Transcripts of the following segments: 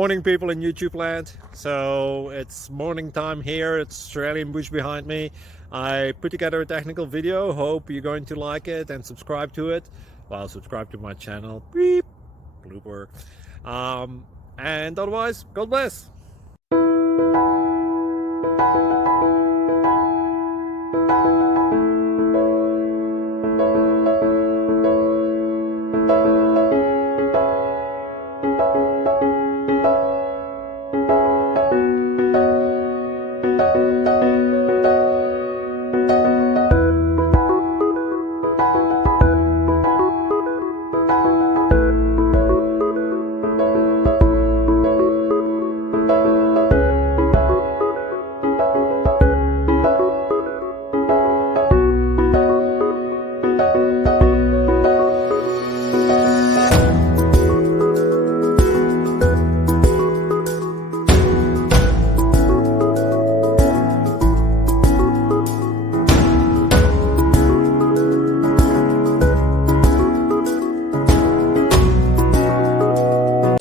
Morning people in YouTube land. So it's morning time here. It's Australian bush behind me. I put together a technical video. Hope you're going to like it and subscribe to it. Well, subscribe to my channel. Beep. Blooper. And otherwise, God bless.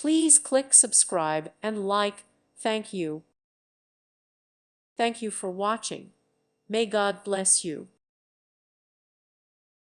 Please click subscribe and like. Thank you. Thank you for watching. May God bless you.